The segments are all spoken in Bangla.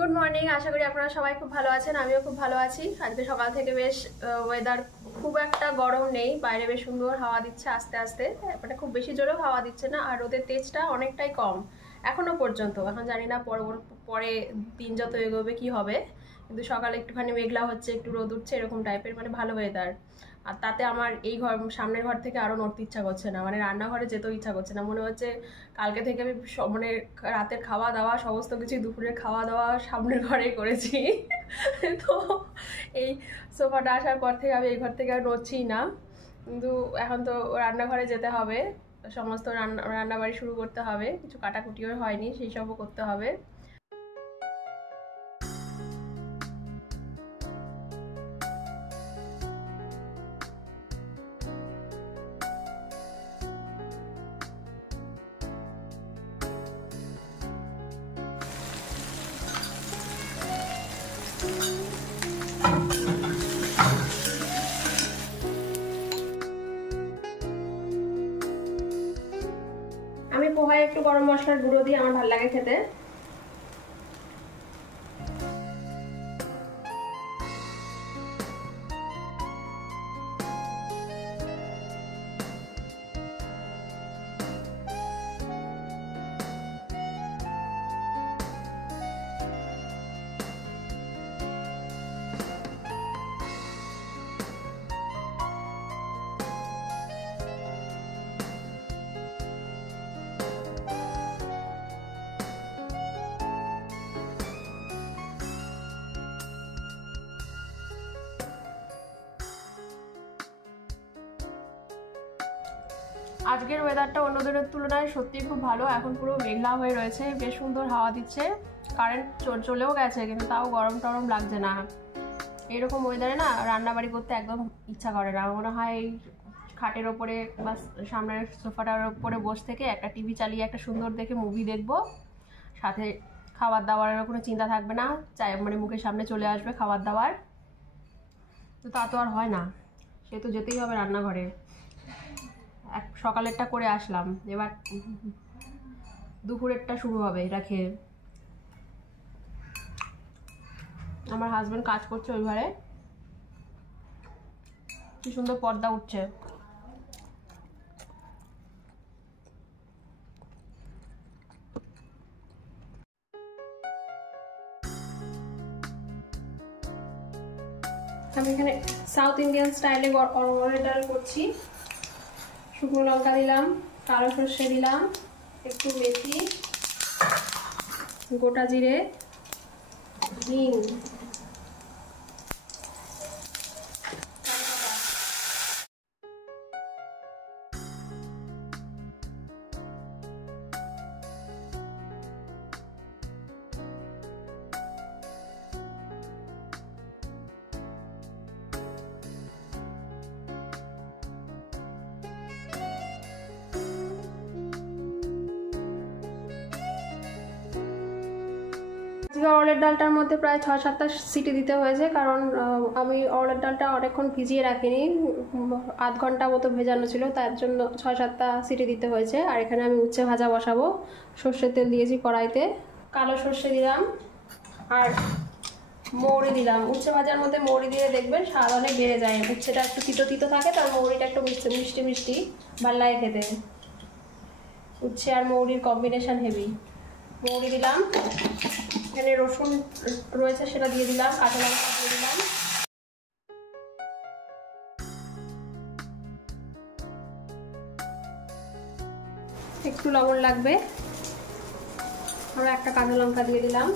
Good morning. আশা করি আপনারা সবাই খুব ভালো আছেন, আমিও খুব ভালো আছি। আজকে সকাল থেকে বেশ ওয়েদার খুব একটা গরম নেই, বাইরে বেশ সুন্দর হাওয়া দিচ্ছে আস্তে আস্তে, মানে খুব বেশি জোরেও হাওয়া দিচ্ছে না, আর রোদের তেজটা অনেকটাই কম এখনো পর্যন্ত। এখন জানি না পরে দিন যত এগোবে কি হবে, কিন্তু সকালে একটুখানি মেঘলা হচ্ছে, একটু রোদ উঠছে, এরকম টাইপের মানে ভালো ওয়েদার। আর তাতে আমার এই সামনের ঘর থেকে আরও নড়তে ইচ্ছা করছে না, মানে রান্নাঘরে যেতেও ইচ্ছা করছে না। মনে হচ্ছে কালকে থেকে আমি মানে রাতের খাওয়া দাওয়া সমস্ত কিছু, দুপুরের খাওয়া দাওয়া সামনের ঘরেই করেছি। তো এই সোফাটা আসার পর থেকে আমি এই ঘর থেকে আর নড়ছিই না, কিন্তু এখন তো রান্নাঘরে যেতে হবে, সমস্ত রান্নাবাড়ি শুরু করতে হবে, কিছু কাটাকুটিও হয়নি, সেই সবও করতে হবে। আমি পোহায় একটু গরম মশলার গুঁড়ো দিই, আমার ভালো লাগে খেতে। আজকের ওয়েদারটা অন্য দিনের তুলনায় সত্যিই খুব ভালো। এখন পুরো মেঘলা হয়ে রয়েছে, বেশ সুন্দর হাওয়া দিচ্ছে, কারেন্ট চলেও গেছে, কিন্তু তাও গরম টরম লাগছে না। এরকম ওয়েদারে না রান্নাবাড়ি করতে একদম ইচ্ছা করে না। মনে হয় খাটের ওপরে বা সামনের সোফাটার ওপরে বসে থেকে একটা টিভি চালিয়ে একটা সুন্দর দেখে মুভি দেখবো, সাথে খাবার দাবারের কোনো চিন্তা থাকবে না, চাই মানে মুখের সামনে চলে আসবে খাবার দাবার। তো তা তো আর হয় না, সে তো যেতেই হবে রান্নাঘরে। সকালেরটা করে আসলাম, এবার দুপুরেরটা শুরু হবে এটা খেয়ে। আমার হাজবেন্ড কাজ করছে ওই ঘরে, কি সুন্দর পর্দা উঠছে। আমি এখানে সাউথ ইন্ডিয়ান স্টাইলে অরহরের ডাল করছি। শুকনো লঙ্কা দিলাম, কালো সর্ষে দিলাম, একটু মেথি, গোটা জিরে, হিং, অরহরের ডালটার মধ্যে প্রায় 6-7টা সিটি দিতে হয়েছে, কারণ আমি অরহরের ডালটা অনেকক্ষণ ভিজিয়ে রাখিনি, আধ ঘন্টা মতো ভেজানো ছিল, তার জন্য 6-7টা সিটি দিতে হয়েছে। আর এখানে আমি উচ্ছে ভাজা বসাবো, সর্ষের তেল দিয়েছি কড়াইতে, কালো সর্ষে দিলাম আর মৌরি দিলাম। উচ্ছে ভাজার মধ্যে মৌরি দিয়ে দেখবেন স্বাদ অনেক বেড়ে যায়, উচ্ছেটা একটু তিতো তিতো থাকে, তার মৌরিটা একটু মিষ্টি মিষ্টি ভালো লাগে খেতে। উচ্ছে আর মৌরির কম্বিনেশন হেভি। মৌরি দিলাম, এখানে রসুন রয়েছে সেটা দিয়ে দিলাম, কাঁচা লঙ্কা দিয়ে দিলাম, একটু লবণ লাগবে, আমরা একটা কাঁচা লঙ্কা দিয়ে দিলাম।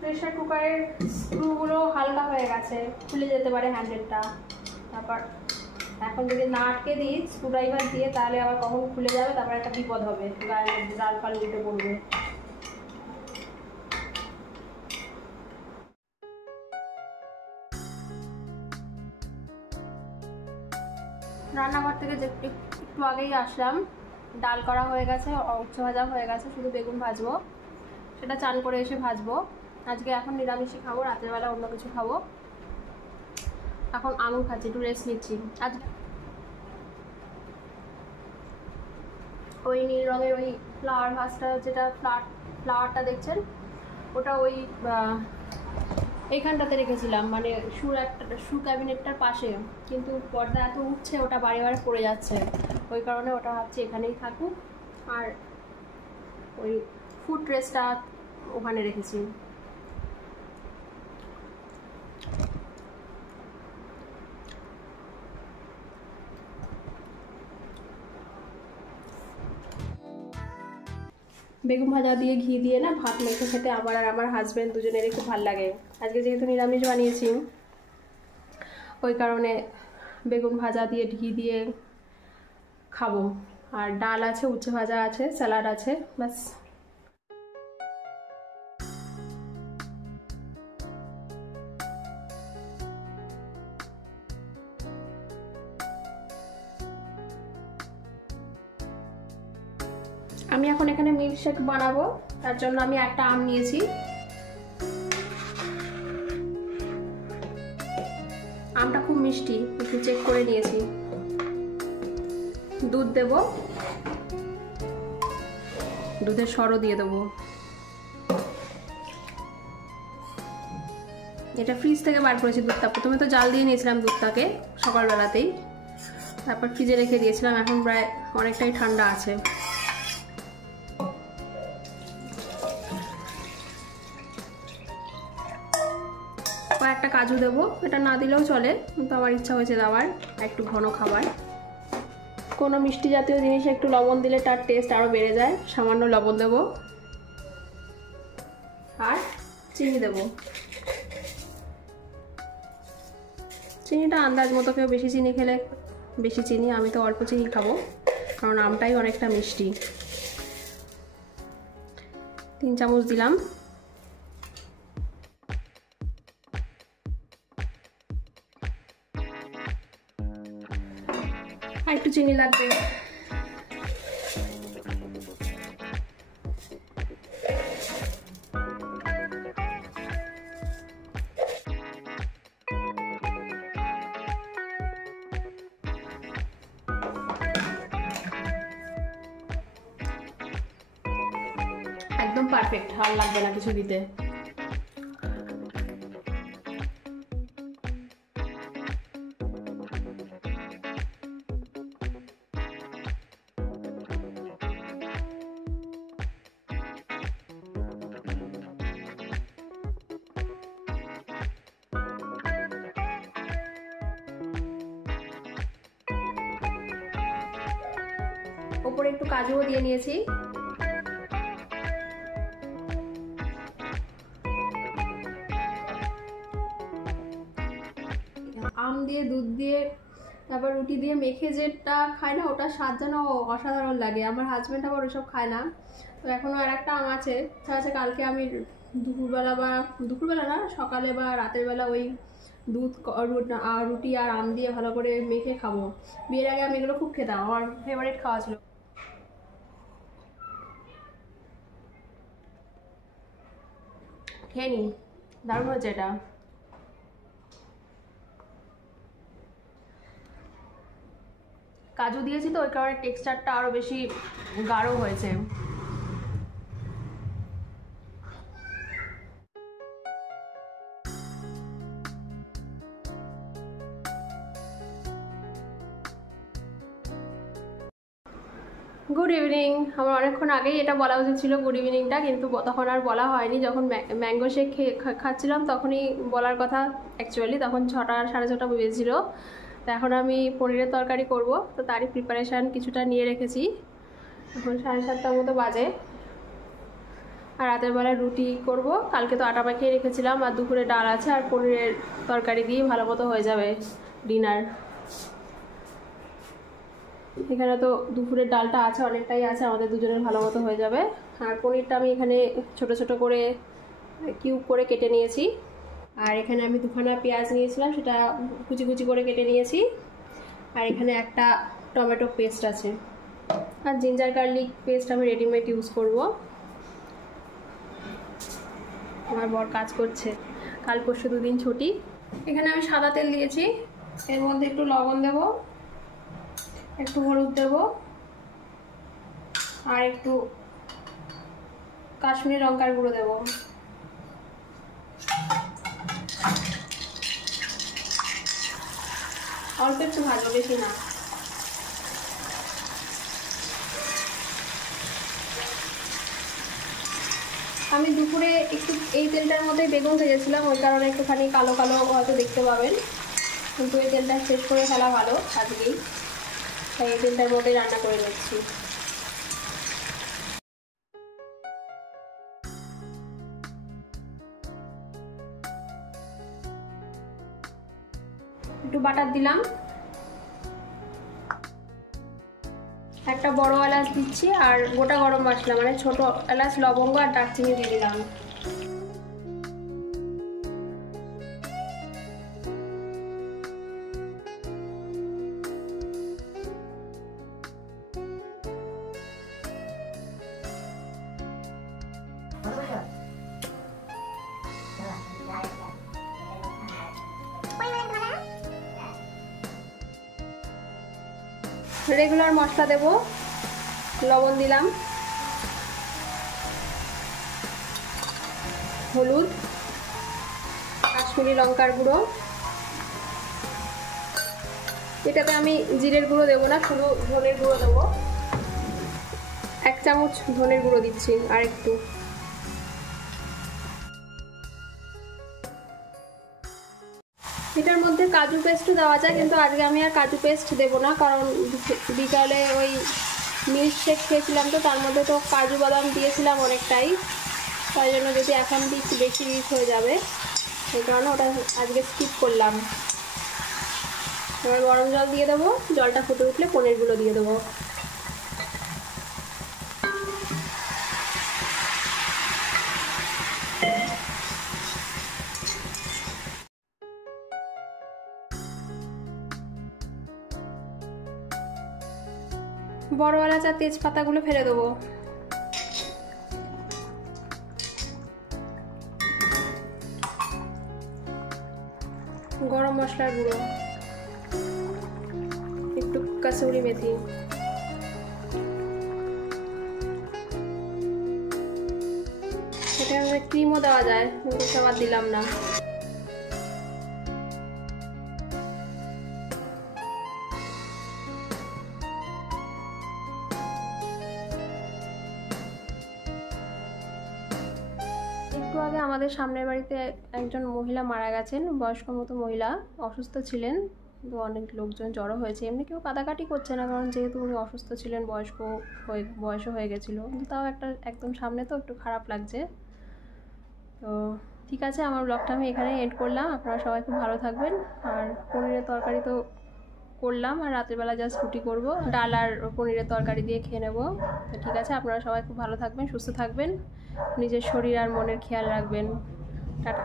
প্রেসার কুকারের স্ক্রুগুলো হালকা হয়ে গেছে, খুলে যেতে পারে হ্যান্ডেলটা। তারপর এখন যদি না আটকে দিই স্ক্রুড্রাইভার দিয়ে, তাহলে আবার কখন খুলে যাবে, তারপর একটা বিপদ হবে, গায়ের মধ্যে ডাল ফাল উল্টে পড়বে। রান্নাঘর থেকে একটু আগেই আসলাম, ডাল করা হয়ে গেছে, উচ্ছে ভাজা হয়ে গেছে, শুধু বেগুন ভাজবো, সেটা চান করে এসে ভাজবো। আজকে এখন নিরামিষই খাবো, রাতের বেলা অন্য কিছু খাবো। এখন আঙুর খাচ্ছি, একটু রেস্ট নিচ্ছি। আজ ওই নীল রঙের ওই ফ্লাওয়ার ভাসটা, যেটা ফ্লাওয়ারটা দেখছেন, ওটা ওই এইখানটাতে রেখেছিলাম, মানে শু ক্যাবিনেটটার পাশে, কিন্তু পর্দা এত উঠছে ওটা বারে বারে পড়ে যাচ্ছে, ওই কারণে ওটা ভাবছি এখানেই থাকুক। আর ওই ফুড ট্রেসটা ওখানে রেখেছি। বেগুন ভাজা দিয়ে ঘি দিয়ে না ভাত মেখে খেতে আমার আর আমার হাজব্যান্ড দুজনেরই খুব ভালো লাগে। আজকে যেহেতু নিরামিষ বানিয়েছি, ওই কারণে বেগুন ভাজা দিয়ে ঘি দিয়ে খাবো। আর ডাল আছে, উচ্ছে ভাজা আছে, স্যালাড আছে, ব্যাস। আমি এখন এখানে মিল্কশেক বানাবো, তার জন্য আমি একটা আম নিয়েছি। আমটা খুব মিষ্টি, একটু চেক করে নিয়েছি। দুধ দেব, দুধের সরও দিয়ে দেবো। এটা ফ্রিজ থেকে বার করেছি দুধটা। প্রথমে তো জাল দিয়ে নিয়েছিলাম দুধটাকে সকালবেলাতেই, তারপর ফ্রিজে রেখে দিয়েছিলাম। এখন প্রায় অনেকটাই ঠান্ডা আছে। কয়েকটা কাজু দেবো, এটা না দিলেও চলে, কিন্তু আমার ইচ্ছা হয়েছে দেওয়ার, একটু ঘন খাবার। কোনো মিষ্টি জাতীয় জিনিসে একটু লবণ দিলে তার টেস্ট আরও বেড়ে যায়। সামান্য লবণ দেবো আর চিনি দেবো। চিনিটা আন্দাজ মতো, কেউ বেশি চিনি খেলে বেশি চিনি, আমি তো অল্প চিনি খাবো কারণ আমটাই অনেকটা মিষ্টি। 3 চামচ দিলাম। আর একটু চিনি লাগবে। একদম পারফেক্ট, আর লাগবে না কিছু দিতে। ওপরে একটু কাজুও দিয়ে নিয়েছি। আম দিয়ে, দুধ দিয়ে, তারপর রুটি দিয়ে মেখে যেটা খায় না, ওটা স্বাদ যেন অসাধারণ লাগে। আমার হাজব্যান্ড আবার ওইসব খায় না। তো এখনও আর একটা আম আছে, কালকে আমি দুপুরবেলা না, সকালে বা রাতের বেলা ওই দুধ রুটি আর আম দিয়ে ভালো করে মেখে খাবো। বিয়ের আগে আমি এগুলো খুব খেতাম, আমার ফেভারিট খাওয়া ছিল। খেয়ে নি, দারুণ হচ্ছে এটা। কাজু দিয়েছি তো ওই কারণে টেক্সচারটা আরো বেশি গাঢ় হয়েছে। Good evening. আমার অনেকক্ষণ আগেই এটা বলা উচিত ছিল গুড ইভিনিংটা, কিন্তু তখন আর বলা হয়নি। যখন ম্যাঙ্গো শেক খাচ্ছিলাম তখনই বলার কথা অ্যাকচুয়ালি, তখন 6টা 6:30 বেজেছিল। তো এখন আমি পনিরের তরকারি করব, তো তারই প্রিপারেশান কিছুটা নিয়ে রেখেছি। এখন 7:30টার মতো বাজে। আর রাতের বেলায় রুটি করব, কালকে তো আটা মাখিয়ে রেখেছিলাম, আর দুপুরে ডাল আছে, আর পনিরের তরকারি দিয়ে ভালো মতো হয়ে যাবে ডিনার। এখানে তো দুপুরের ডালটা আছে, অনেকটাই আছে, আমাদের দুজনের ভালো মতো হয়ে যাবে। আর পনিরটা আমি এখানে ছোট ছোট করে কিউব করে কেটে নিয়েছি। আর এখানে আমি 2খানা পেঁয়াজ নিয়েছিলাম, সেটা কুচি কুচি করে কেটে নিয়েছি। আর এখানে একটা টমেটো পেস্ট আছে, আর জিঞ্জার গার্লিক পেস্ট আমি রেডিমেড ইউজ করব। আমার বর কাজ করছে, কাল পরশু 2 দিন ছুটি, এখানে আমি সাদা তেল দিয়েছি, এর মধ্যে একটু লবণ দেব, একটু হলুদ দেব, আর একটু কাশ্মীরি লঙ্কার গুঁড়ো দেব। অল্প একটু ভাজবো, বেশি না। আমি দুপুরে একটু এই তেলটার মধ্যে বেগুন ভেজেছিলাম, ওই কারণে একটুখানি কালো কালো হয়তো দেখতে পাবেন, কিন্তু এই তেলটা শেষ করে ফেলা ভালো আজকেই, তাই এই তেলটার মধ্যে রান্না করে নিচ্ছি। একটু বাটার দিলাম, একটা বড় এলাচ দিচ্ছি, আর গোটা গরম মশলা মানে ছোট এলাচ, লবঙ্গ আর দারচিনি দিয়ে দিলাম। রেগুলার মশলা দেব, লবণ দিলাম, হলুদ, কাশ্মীরি লঙ্কার গুঁড়ো, এটাতে আমি জিরের গুঁড়ো দেবো না, শুধু ধনের গুঁড়ো দেবো, 1 চামচ ধনের গুঁড়ো দিচ্ছি, আর একটু। এটার মধ্যে কাজু পেস্টও দেওয়া যায়, কিন্তু আজকে আমি আর কাজু পেস্ট দেবো না, কারণ বিকালে ওই মিল্ক শেক খেয়েছিলাম, তো তার মধ্যে তো কাজু বাদাম দিয়েছিলাম অনেকটাই, তাই জন্য যদি এখন দিই একটু বেশি রিচ হয়ে যাবে, সেই কারণে ওটা আজকে স্কিপ করলাম। এবার গরম জল দিয়ে দেবো, জলটা ফুটে উঠলে পনিরগুলো দিয়ে দেবো। বড় এলাচ আর তেজপাতাগুলো ফেলে দেবো। গরম মশলার গুঁড়ো, একটু কাসুরি মেথি, এটার মধ্যে ক্রিমও দেওয়া যায়, কিন্তু সবার দিলাম না। একটু আগে আমাদের সামনের বাড়িতে একজন মহিলা মারা গেছেন, বয়স্ক মতো মহিলা, অসুস্থ ছিলেন, তো অনেক লোকজন জড়ো হয়েছে। এমনি কেউ কাটাকাটি করছে না, কারণ যেহেতু উনি অসুস্থ ছিলেন, বয়সও হয়ে গেছিলো, কিন্তু তাও একদম সামনে তো একটু খারাপ লাগছে। তো ঠিক আছে, আমার ব্লগটা আমি এখানে এন্ড করলাম। আপনারা সবাই খুব ভালো থাকবেন। আর পনিরের তরকারি তো করলাম, আর রাতেরবেলা জাস্ট রুটি করবো, ডাল আর পনিরের তরকারি দিয়ে খেয়ে নেবো। তো ঠিক আছে, আপনারা সবাই খুব ভালো থাকবেন, সুস্থ থাকবেন, নিজের শরীর আর মনের খেয়াল রাখবেন। টাটা।